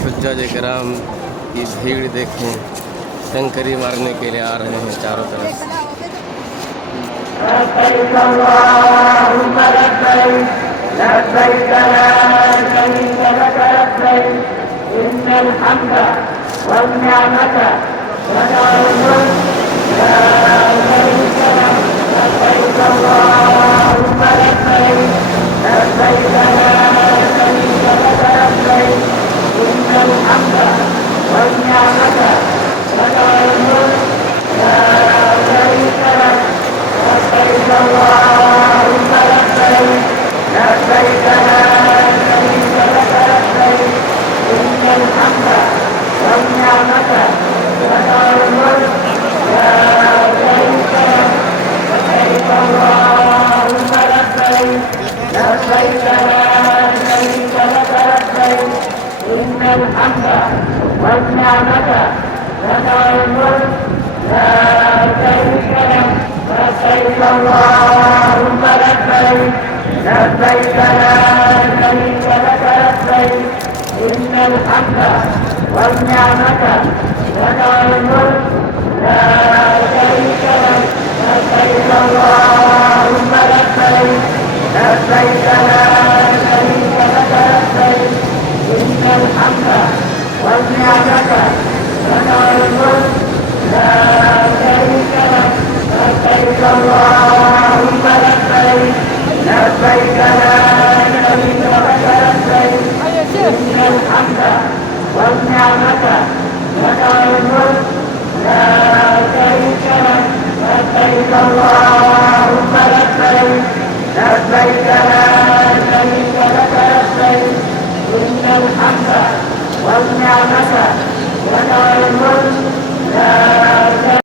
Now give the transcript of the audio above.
हुज्जाज किराम की भीड़ देखें, कंकरी मारने के लिए आ रहे हैं चारों तरफ। لبيك اللهم لبيك لبيك لا شريك لك لبيك إن الحمد والنعمة لك الملك لا شريك لك لبيك اللهم لبيك لبيك لا شريك لك لبيك إن الحمد والنعمة لك الملك لا شريك لك لبيك اللهم لبيك لبيك لا شريك لك لبيك إن الحمد والنعمة لك الملك لا شريك لك لبيك اللهم لبيك لبيك لا شريك لك لبيك إن الحمد والنعمة لك الملك لا شريك لك لبيك اللهم لبيك لبيك لا شريك لك لبيك إن الحمد والنعمة لك الملك لا شريك لك لبيك اللهم لبيك لبيك لا شريك لك لبيك إن الحمد والنعمة لك الملك لا شريك لك لبيك اللهم لبيك لبيك لا شريك لك لبيك إن الحمد والنعمة لك الملك لا شريك لك لبيك اللهم لبيك لبيك لا شريك لك لبيك إن الحمد والنعمة